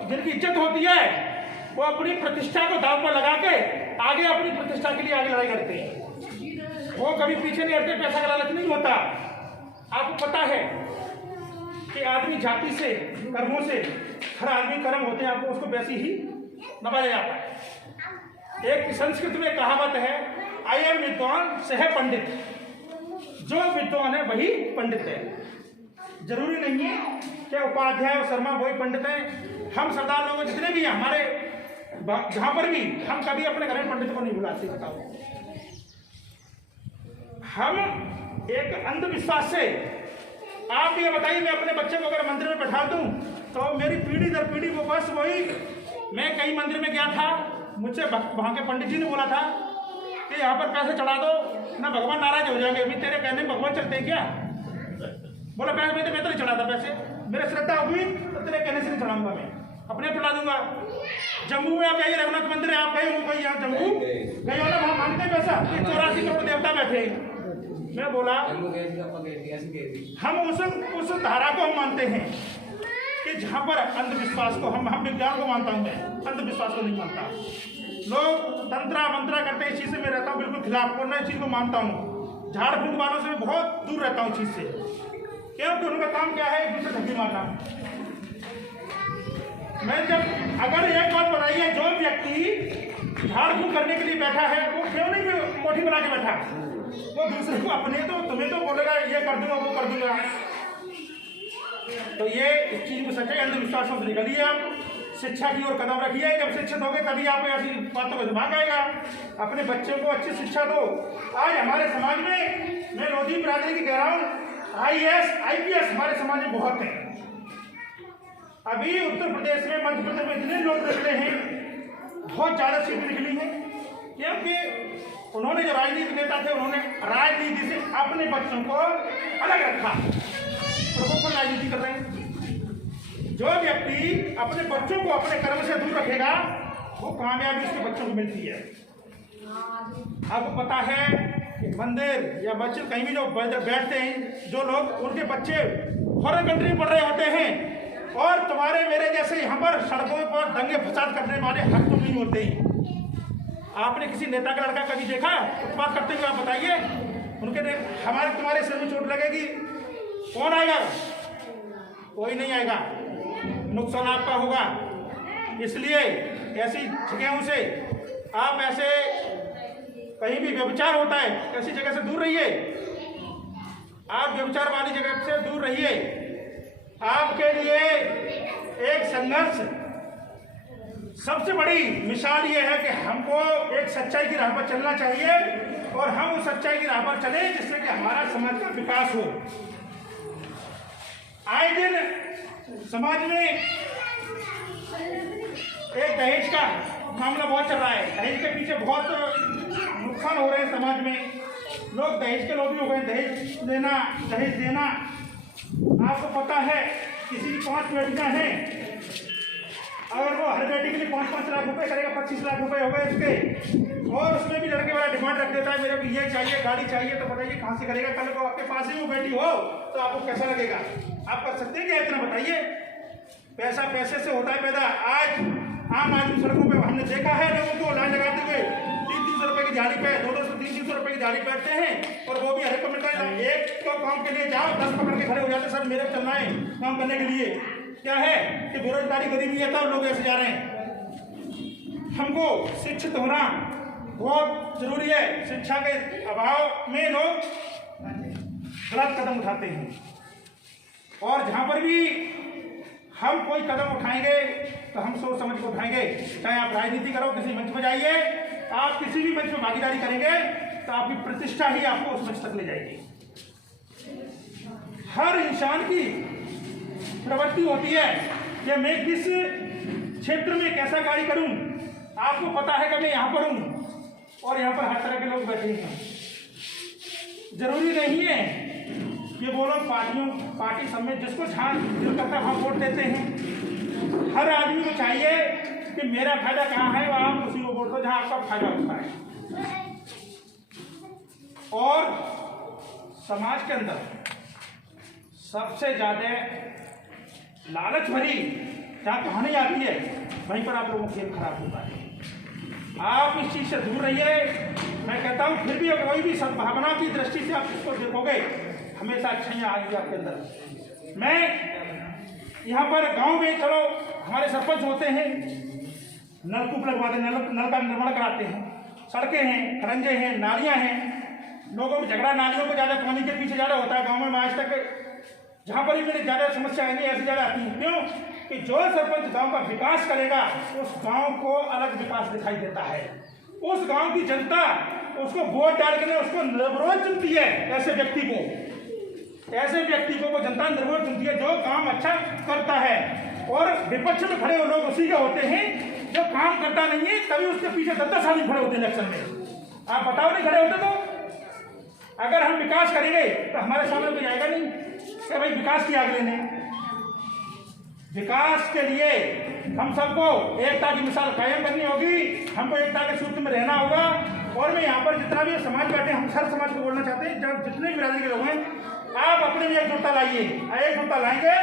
जिनकी इज्जत होती है वो अपनी प्रतिष्ठा को दांव पर लगा के आगे अपनी प्रतिष्ठा के लिए आगे लड़ाई करते हैं। वो कभी पीछे नहीं हटते, पैसा का लालच नहीं होता। आपको पता है कि आदमी जाति से, कर्मों से, हर आदमी कर्म होते हैं, आपको उसको वैसी ही नवाजा जाता है। एक संस्कृत में कहावत है, आई एम विद्वान सह पंडित। जो विद्वान है वही पंडित है। जरूरी नहीं है कि उपाध्याय और शर्मा वही पंडित हैं। हम सरदार लोग जितने भी हैं हमारे, जहां पर भी, हम कभी अपने घर में पंडित को नहीं बुलाते। बताओ, हम एक अंधविश्वास से, आप ये बताइए, मैं अपने बच्चे को अगर मंदिर में बैठा दूं तो मेरी पीढ़ी दर पीढ़ी वो बस वही। मैं कई मंदिर में गया था, मुझसे वहां के पंडित जी ने बोला था कि यहाँ पर पैसे चढ़ा दो ना भगवान नाराज हो जाएंगे। अभी तेरे कहने में भगवान चलते क्या? बोला पैसे मैं तो नहीं चढ़ाता पैसे, मेरे श्रद्धा हुई तो तेरे कहने से नहीं चढ़ाऊंगा, मैं अपने चढ़ा दूंगा। जम्मू में आप जाइए, रघुनाथ मंदिर है, आप गए हो भाई यहाँ जम्मू गए हो ना, वहाँ मांगते हैं पैसा, 84 करोड़ देवता बैठे हैं। मैं बोला हम उस धारा को हम मानते हैं कि जहाँ पर अंधविश्वास को हम विज्ञान को मानता हूँ, मैं अंधविश्वास को नहीं मानता। लोग तंत्रा मंत्रा करते हैं, इस चीज से मैं रहता हूँ बिल्कुल खिलाफ, और मैं इस चीज को मानता हूँ। झाड़ फूक वालों से मैं बहुत दूर रहता हूँ चीज से, क्योंकि उनका काम क्या है, एक दूसरे धक्के मारना। मैं जब अगर एक बात बताइए, जो व्यक्ति झाड़ फूक करने के लिए बैठा है वो क्यों नहीं कोठी बना के बैठा, वो दूसरे को अपने तो तुम्हें तो बोलेगा ये कर दूंगा वो कर दूंगा। तो ये इस चीज में सच्चाई, अंधविश्वासों से निकलिए, आप शिक्षा की ओर कदम रखिए। जब शिक्षित होंगे तभी आप ऐसी बातों का दिमाग आएगा। अपने बच्चों को अच्छी शिक्षा दो। आज हमारे समाज में, मैं लोधी बिरादरी की कह रहा हूँ, IAS IPS हमारे समाज में बहुत है। अभी उत्तर प्रदेश में, मध्य प्रदेश में इतने लोग निकले हैं, बहुत ज्यादा सीटें निकली हैं, क्योंकि उन्होंने जो राजनीतिक नेता थे उन्होंने राजनीति से अपने बच्चों को अलग रखा, प्रभुत्व राजनीति कर रहे हैं। जो व्यक्ति अपने बच्चों को अपने कर्म से दूर रखेगा वो कामयाबी उसके बच्चों को मिलती है। आपको पता है कि मंदिर या मस्जिद कहीं भी जो बैठते हैं जो लोग, उनके बच्चे फॉरेन कंट्री में पढ़ रहे होते हैं, और तुम्हारे मेरे जैसे यहाँ पर सड़कों पर दंगे फसाद करने वाले हक तो नहीं होते हैं। आपने किसी नेता का लड़का कभी देखा उत्पात करते हुए? आप बताइए, उनके हमारे तुम्हारे सिर में चोट लगेगी, कौन आएगा? कोई नहीं आएगा, नुकसान आपका होगा। इसलिए ऐसी जगहों से आप, ऐसे कहीं भी व्यभिचार होता है ऐसी जगह से दूर रहिए। आप व्यभिचार वाली जगह से दूर रहिए। आपके लिए एक संघर्ष, सबसे बड़ी मिसाल ये है कि हमको एक सच्चाई की राह पर चलना चाहिए, और हम उस सच्चाई की राह पर चले जिससे कि हमारा समाज का विकास हो। आए दिन समाज में एक दहेज का मामला बहुत चल रहा है। दहेज के पीछे बहुत नुकसान हो रहे हैं समाज में। लोग दहेज के लोभी हो गए, दहेज लेना, दहेज देना। आपको पता है किसी की 5 बेटियां हैं, अगर वो हर बेटी के लिए 5-5 लाख रुपए करेगा, 25 लाख रुपए हो गए उसके, और उसमें भी लड़के वाला डिमांड रख देता है, मेरे को ये चाहिए, गाड़ी चाहिए, तो बताइए कहाँ से करेगा? कल को आपके पास ही वो बेटी हो तो आपको कैसा लगेगा? आप कर सकते हैं क्या इतना? बताइए। पैसा पैसे से होता है पैदा। आज आम आदमी सड़कों पे हमने देखा है लोगों को लाइन लगाते हुए 300-300 रुपए की दिहाड़ी पे, 200-300 रुपए की दिहाड़ी बैठते हैं, और वो भी हर एक को मिलता है। एक तो काम के लिए जाओ, 10 पकड़ के खड़े हो जाते, सर मेरे चलना है काम करने के लिए। क्या है कि बेरोजगारी गरीबी है, तो लोग ऐसे जा रहे हैं। हमको शिक्षित होना बहुत जरूरी है। शिक्षा के अभाव में लोग गलत कदम उठाते हैं, और जहां पर भी हम कोई कदम उठाएंगे तो हम सोच समझ के उठाएंगे। चाहे आप राजनीति करो, किसी मंच में जाइए, आप किसी भी मंच में भागीदारी करेंगे तो आपकी प्रतिष्ठा ही आपको उस मंच तक ले जाएगी। हर इंसान की प्रवृत्ति होती है कि मैं किस क्षेत्र में कैसा कार्य करूं। आपको पता है कि मैं यहाँ पर हूं और यहाँ पर हर तरह के लोग बैठे हैं। जरूरी नहीं है कि वो लोग पार्टी सब में जिसको जहाँ दिल करता है वहाँ वोट देते हैं। हर आदमी को चाहिए कि मेरा फायदा कहाँ है, वह आप उसी को वोट दो जहाँ आपका फायदा होता है। और समाज के अंदर सबसे ज्यादा लालच भरी जहाँ कहानी आती है, वहीं पर आप लोगों का खेल खराब होता है। आप इस चीज से दूर रहिए। मैं कहता हूँ फिर भी कोई भी सद्भावना की दृष्टि से आप इसको देखोगे, हमेशा अच्छाइयाँ आएंगी आपके अंदर। मैं यहाँ पर गांव में, चलो हमारे सरपंच होते हैं, नलकूप लगवाते हैं, नल का निर्माण कराते हैं, सड़कें हैं, खरंजे हैं, नालियाँ हैं। लोगों में झगड़ा नालियों को ज़्यादा, पानी के पीछे ज़्यादा होता है गाँव में। आज तक जहाँ पर भी मेरी ज़्यादा समस्या आएंगी, ऐसी ज़्यादा आती है। क्यों कि जो सरपंच गांव का विकास करेगा उस गांव को अलग विकास दिखाई देता है। उस गांव की जनता उसको वोट डाल के उसको निर्विरोध चुनती है। ऐसे व्यक्ति को वो जनता निर्विरोध चुनती है जो काम अच्छा करता है। और विपक्ष में खड़े लोग उसी के होते हैं जो काम करता नहीं है, तभी उसके पीछे 10-10 आदमी खड़े होते हैं इलेक्शन में। आप बताओ नहीं खड़े होते तो? अगर हम विकास करेंगे तो हमारे सामने कोई आएगा नहीं कि भाई विकास किया अगले ने। विकास के लिए हम सबको एकता की मिसाल कायम करनी होगी, हमको एकता के सूत्र में रहना होगा। और मैं यहाँ पर जितना भी समाज बैठे, हम हर समाज को बोलना चाहते हैं, जब जितने भी बिरादरी के लोग हैं, आप अपने में एकजुटता लाइए। एकजुटता लाएंगे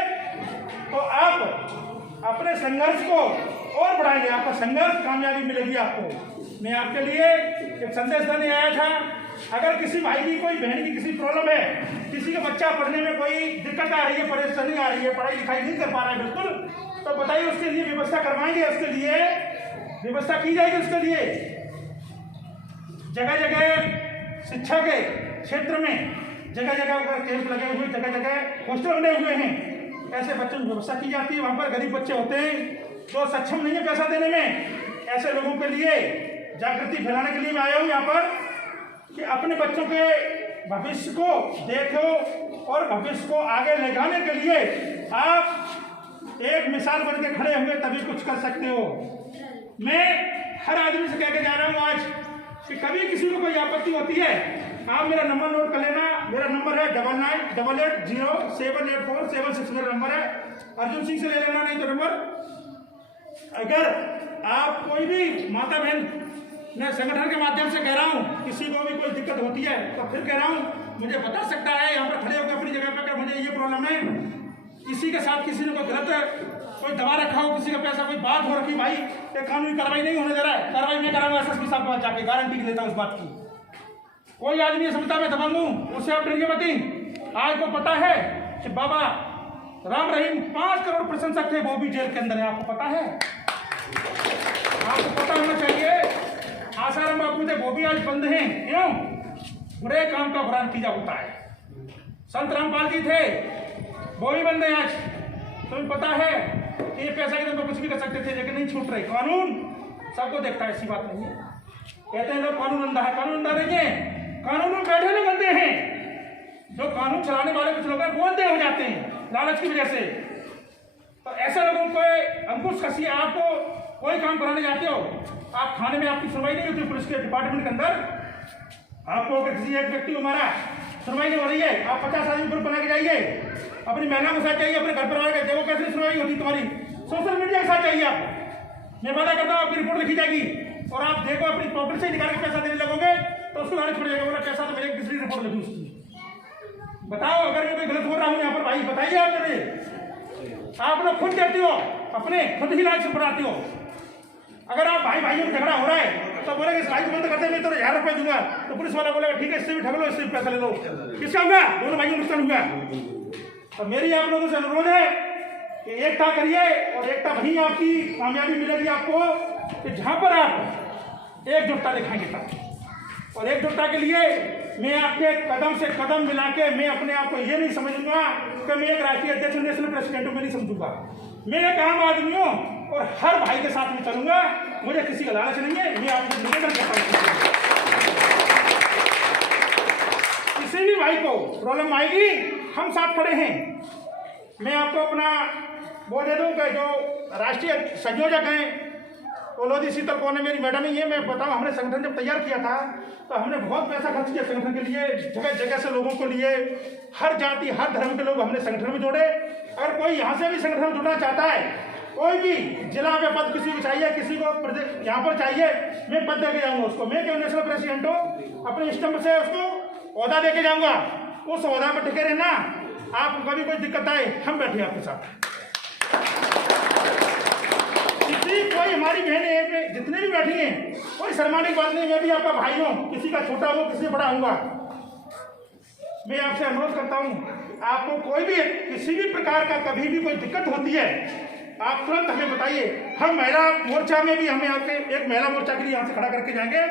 तो आप अपने संघर्ष को और बढ़ाएंगे, आपका संघर्ष कामयाबी मिलेगी आपको। मैं आपके लिए एक संदेश देने आया था, अगर किसी भाई की, कोई बहन की किसी प्रॉब्लम है, किसी का बच्चा पढ़ने में कोई दिक्कत आ रही है, परेशानी आ रही है, पढ़ाई लिखाई नहीं कर पा रहा है बिल्कुल, तो बताइए, उसके लिए व्यवस्था करवाएंगे, उसके लिए व्यवस्था की जाएगी। उसके लिए जगह जगह शिक्षा के क्षेत्र में जगह जगह कैंप लगे हुए, जगह जगह हॉस्टल बने हुए हैं, ऐसे बच्चों की व्यवस्था की जाती है। वहाँ पर गरीब बच्चे होते हैं जो सक्षम नहीं है पैसा देने में, ऐसे लोगों के लिए जागृति फैलाने के लिए मैं आया हूँ यहाँ पर, कि अपने बच्चों के भविष्य को देखो और भविष्य को आगे ले जाने के लिए आप एक मिसाल बन के खड़े हुए तभी कुछ कर सकते हो। मैं हर आदमी से कह के जा रहा हूँ आज कि कभी किसी को कोई आपत्ति होती है, आप मेरा नंबर नोट कर लेना। मेरा नंबर है 9988078476, मेरा नंबर है। अर्जुन सिंह से ले लेना, नहीं तो नंबर। अगर आप कोई भी माता बहन, मैं संगठन के माध्यम से कह रहा हूँ, किसी को भी कोई दिक्कत होती है तो फिर कह रहा हूँ, मुझे बता सकता है यहाँ पर खड़े होकर अपनी जगह पर, मुझे ये प्रॉब्लम है, किसी के साथ किसी ने कोई गलत कोई दवा रखा हो, किसी का पैसा, कोई बात हो रखी, भाई ये कानूनी कार्रवाई नहीं होने दे रहा है, कार्रवाई मैं कराऊंगा एसएसपी साहब के पास जाके, गारंटी देता हूँ इस बात की। कोई आदमी ये समझता मैं दबंग हूँ, उससे आप डरिए मत। आज को पता है कि बाबा राम रहीम 5 करोड़ प्रशंसक थे, वो भी जेल के अंदर है, आपको पता है? आपको पता होना चाहिए। आसाराम बापू थे, वो भी आज बंद हैं। क्यों? बुरे काम का बुरा नतीजा होता है। संत रामपाल जी थे, वो भी बंद हैं आज। तुम्हें पता है कि ये पैसा के दम पर कुछ भी कर सकते थे, लेकिन नहीं छूट रहे। कानून सबको देखता है, ऐसी बात नहीं है। कहते हैं लोग कानून अंधा है, कानून अंधा नहीं है, कानून में बैठे लोग अंधे हैं। जो कानून चलाने वाले कुछ लोग हैं वो अंधे हो जाते हैं लालच की वजह से। तो ऐसे लोगों को अंकुश कसिए। आपको कोई काम कराने जाते हो, आप थाने में आपकी सुनवाई नहीं होती, पुलिस के डिपार्टमेंट के अंदर आपको अगर किसी एक व्यक्ति को मारा, सुनवाई नहीं हो रही है, आप 50 आदमी ग्रुप बना के जाइए, अपनी महिला के साथ चाहिए, अपने घर परिवार के, देखो कैसे सुनवाई होती तुम्हारी। सोशल मीडिया के साथ चाहिए आप, मैं वादा करता हूँ आपकी रिपोर्ट लिखी जाएगी, और आप देखो अपनी पॉकेट से निकाल के पैसा देने लगोगे तो उसको लालच पड़ जाएगा, बोला पैसा तो मेरे किसी रिपोर्ट लिखी उसकी। बताओ अगर मैं कोई गलत हो रहा हूँ यहाँ पर, भाई बताइए आप मेरे। आप लोग खुद देती हो, अपने खुद ही लालच बनाती हो। अगर आप भाई भाइयों में झगड़ा हो रहा है तो बोलेंगे इस भाई को बंद करते, मैं तो 1000 रुपये दूंगा, तो पुलिस वाला बोलेगा ठीक है इससे भी ठग लो, इससे भी पैसा ले लो, किसका होगा? दोनों भाइयों को नुकसान हुआ। तो मेरी आप लोगों से अनुरोध है कि एकता करिए, और एकता वहीं आपकी कामयाबी मिलेगी आपको कि जहाँ पर आप एकजुटता दिखाएंगे तब। और एकजुटता के लिए मैं आपके कदम से कदम मिला के मैं अपने आप को ये नहीं समझूंगा कि मैं एक राष्ट्रीय अध्यक्ष, नेशनल प्रेसिडेंट हूँ, मैं नहीं समझूंगा। मैं एक आम आदमी हूँ और हर भाई के साथ में चलूंगा, मुझे किसी का लालच नहीं है। मैं आपको निवेदन करता हूँ, किसी भी भाई को प्रॉब्लम आएगी हम साथ खड़े हैं। मैं आपको अपना वो दे दूँ कि जो राष्ट्रीय संयोजक हैं ओलोदी शीतल कौन है, मेरी मैडम ही है। मैं बताऊँ, हमने संगठन जब तैयार किया था तो हमने बहुत पैसा खर्च किया संगठन के लिए, जगह जगह से लोगों को लिए, हर जाति हर धर्म के लोग हमने संगठन में जोड़े। अगर कोई यहाँ से भी संगठन में जुड़ना चाहता है, कोई भी जिला में पद किसी को चाहिए, किसी को यहाँ पर चाहिए, मैं पद दे के जाऊँगा उसको। मैं क्यों नेशनल प्रेसिडेंट हूँ, अपने स्टम्प से उसको ओहदा दे के जाऊँगा, उस ओहदा पर टिके रहना। आपको कभी कोई दिक्कत आए हम बैठे आपके साथ। कोई हमारी बहनें जितने भी बैठी हैं, कोई शर्माने की बात नहीं, मैं भी आपका भाई हूँ, किसी का छोटा हो किसी बड़ा हूँगा। मैं आपसे अनुरोध करता हूँ, आपको कोई भी किसी भी प्रकार का कभी भी कोई दिक्कत होती है आप तुरंत हमें बताइए। हम महिला मोर्चा में भी हमें आपके एक महिला मोर्चा के लिए यहाँ से खड़ा करके जाएंगे।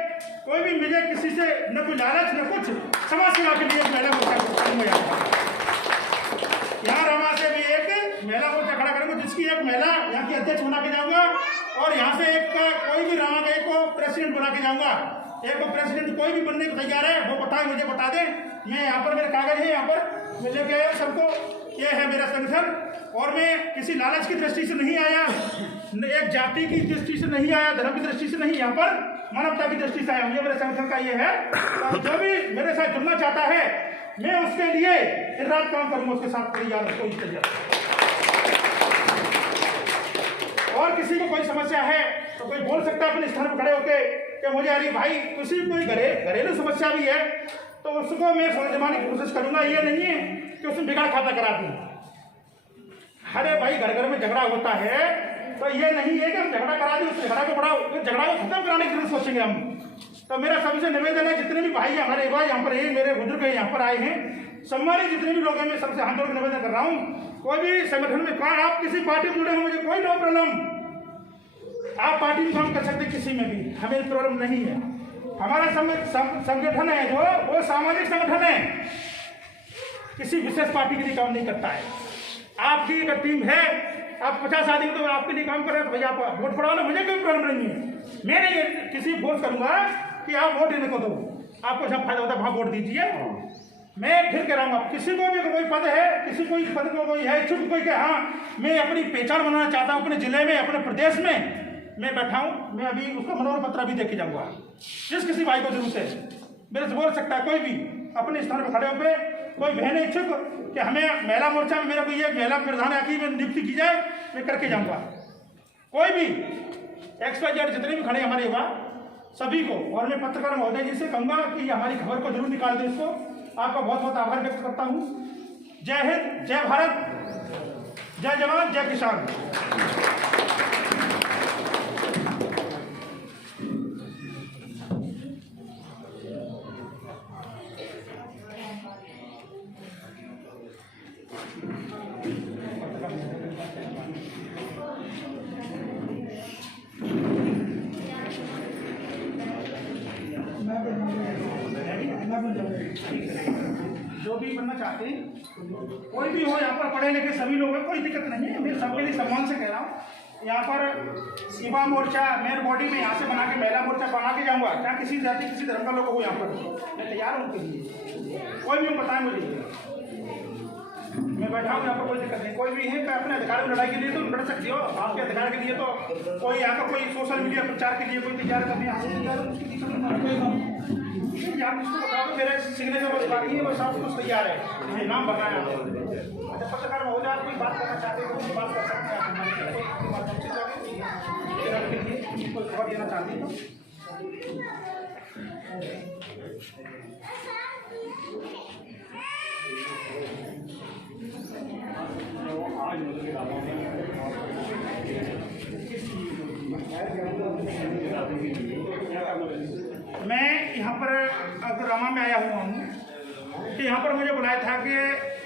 कोई भी मुझे किसी से न कोई लालच न कुछ, समाज सेवा के लिए एक महिला मोर्चा यहाँ रमा से भी एक महिला मोर्चा खड़ा करेंगे, जिसकी एक महिला यहाँ की अध्यक्ष बना के जाऊँगा, और यहाँ से एक कोई भी रमा का एक को प्रेसिडेंट बना के जाऊँगा। एक को प्रेसिडेंट कोई भी बनने को तैयार है वो बताए, मुझे बता दें। मैं यहाँ पर मेरे कागज है, यहाँ पर मुझे क्या सबको ये है मेरा संगठन, और मैं किसी लालच की दृष्टि से नहीं आया, एक जाति की दृष्टि से नहीं आया, धर्म की दृष्टि से नहीं, यहाँ पर मानवता की दृष्टि से आया हूँ। ये मेरे संगठन का ये है, और जो भी मेरे साथ जुड़ना चाहता है मैं उसके लिए दिन रात काम करूँगा, उसके साथ तैयार कोई तैयार। और किसी को कोई समस्या है तो कोई बोल सकता है अपने स्थान पर खड़े होके कि मुझे अरे भाई किसी कोई घरेलू समस्या भी है तो उसको मैं समझाने की कोशिश करूंगा। ये नहीं है कि उसने बिगाड़ खाता करा दी। अरे भाई घर घर में झगड़ा होता है तो ये नहीं है कि हम झगड़ा करा दी, उस झगड़ा को बढ़ाओ, झगड़ा को खत्म कराने की जरूरत सोचेंगे हम। तो मेरा सबसे निवेदन है, जितने भी भाई हमारे भाई यहाँ पर है, मेरे बुजुर्ग यहाँ पर आए हैं, सम्मानित जितने भी लोग हैं, मैं सबसे हाथ जोड़ निवेदन कर रहा हूँ। कोई भी संगठन में कहा आप किसी पार्टी में जुड़े हो, मुझे कोई नो प्रॉब्लम, आप पार्टी में काम कर सकते, किसी में भी हमें प्रॉब्लम नहीं है। हमारा संगठन है जो वो सामाजिक संगठन है, किसी विशेष पार्टी के लिए काम नहीं करता है। आपकी एक टीम है, आप 50 आदमी तो आपके लिए काम कर रहे हैं, तो भैया आप वोट पड़ाओ ना, मुझे कोई प्रॉब्लम नहीं है। मैं नहीं किसी फोर्स करूंगा कि आप वोट देने को दो, आपको जब फायदा होता है वहां वोट दीजिए। मैं फिर कह रहा हूँ, किसी को भी कोई पद है, किसी को पद को कोई है इच्छुक, कोई कि हाँ मैं अपनी पहचान बनाना चाहता हूँ अपने जिले में, अपने प्रदेश में, मैं बैठा हूँ, मैं अभी उसका मनोरम पत्र भी देके जाऊँगा। जिस किसी भाई को जरूरत है मेरे से बोल सकता है, कोई भी अपने स्थान पर खड़े होकर कोई बहन इच्छुक कि हमें महिला मोर्चा में मेरा को ये महिला प्रधान आखिर में नियुक्ति की जाए, मैं करके जाऊँगा। कोई भी XYZ जितने भी खड़े हमारे युवा सभी को, और मैं पत्रकार महोदय जी से कहूँगा कि हमारी खबर को जरूर निकाल दें इसको। आपका बहुत बहुत आभार व्यक्त करता हूँ। जय हिंद, जय भारत, जय जवान, जय किसान। जो भी बनना चाहते हैं, कोई भी हो, यहाँ पर पढ़े लिखे सभी लोग हैं, कोई दिक्कत नहीं है। मैं सबके लिए सम्मान से कह रहा हूँ। यहाँ पर युवा मोर्चा मेयर बॉडी में यहाँ से बना के महिला मोर्चा बना के जाऊँगा, क्या किसी जाति किसी धर्म का लोग हो, यहाँ पर मैं तैयार हूँ उनके लिए। कोई भी बताएं मुझे, मैं बैठा हूँ यहाँ पर, कोई दिक्कत नहीं। कोई भी है अपने अधिकार में लड़ाई के लिए तो लड़ सकती हो, आपके अधिकार के लिए तो कोई यहाँ का कोई सोशल मीडिया प्रचार के लिए कोई तैयार करने यहाँ से तैयार है, उसकी दिक्कत नहीं। आप उसको बता दो मेरे सिग्नेचर बस बाकी है, वो सब कुछ तैयार है, ये नाम बताया। अच्छा पत्रकार महोदय, आप कोई बात करना चाहते हैं तो बात कर सकते हैं, कोई खबर देना चाहते हैं तो। मैं यहाँ पर रामा में आया हुआ हूँ कि यहाँ पर मुझे बुलाया था कि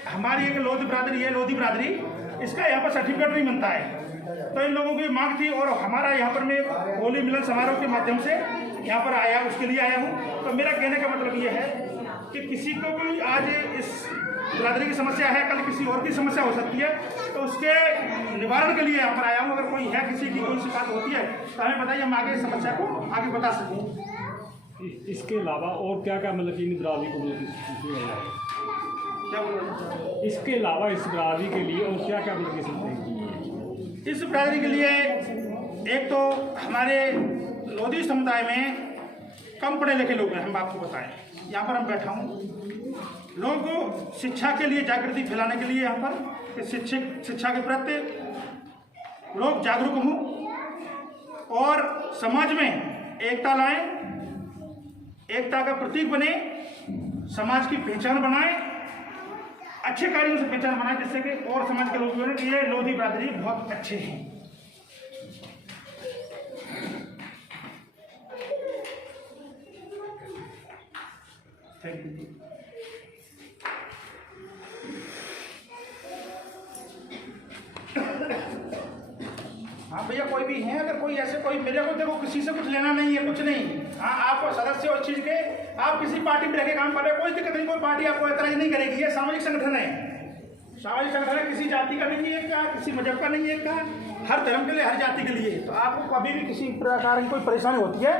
हमारी एक लोधी बिरादरी है, लोधी बिरादरी, इसका यहाँ पर सर्टिफिकेट नहीं बनता है। तो इन लोगों की मांग थी और हमारा यहाँ पर मैं होली मिलन समारोह के माध्यम से यहाँ पर आया, उसके लिए आया हूँ। तो मेरा कहने का मतलब ये है कि किसी को भी आज इस बिरादरी की समस्या है, कल किसी और की समस्या हो सकती है, तो उसके निवारण के लिए यहाँ पर आया हूँ। अगर कोई है, किसी की कोई शिकायत होती है तो हमें बताइए, हम आगे समस्या को आगे बता सकें। इसके अलावा और क्या क्या मतलब इन बिरादरी को क्या बोल, इसके अलावा इस बिरादरी के लिए और क्या क्या मतलब सकते हैं? इस बिरादरी के लिए एक तो हमारे लोधी समुदाय में कम पढ़े लिखे लोग हैं, हम आपको बताएं। यहाँ पर हम बैठा हूँ, लोगों को शिक्षा के लिए जागृति फैलाने के लिए यहाँ पर शिक्षा के प्रति लोग जागरूक हों और समाज में एकता लाएं, एकता का प्रतीक बने, समाज की पहचान बनाएं, अच्छे कार्यों से पहचान बनाएं, जिससे कि और समाज के लोग बोलें कि ये लोधी बिरादरी बहुत अच्छे हैं। Thank you. हाँ भैया, कोई भी है, अगर कोई ऐसे कोई, मेरे को देखो किसी से कुछ लेना नहीं है, कुछ नहीं। हाँ, आप सदस्य हो इस चीज के, आप किसी पार्टी में रहकर काम कर रहे हो, कोई दिक्कत नहीं, कोई पार्टी आपको ऐतराज नहीं करेगी। ये सामाजिक संगठन है, सामाजिक संगठन है, किसी जाति का नहीं है का, किसी मजहब का नहीं है का, हर धर्म के लिए, हर जाति के लिए। तो आपको कभी भी किसी प्रकार की कोई परेशानी होती है